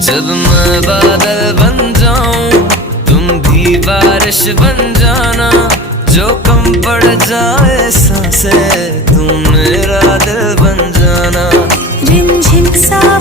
जब मैं बादल बन जाऊं तुम भी बारिश बन जाना, जो कम पड़ जाए सांसें तुम मेरा दिल बन जाना। रिमझिम सा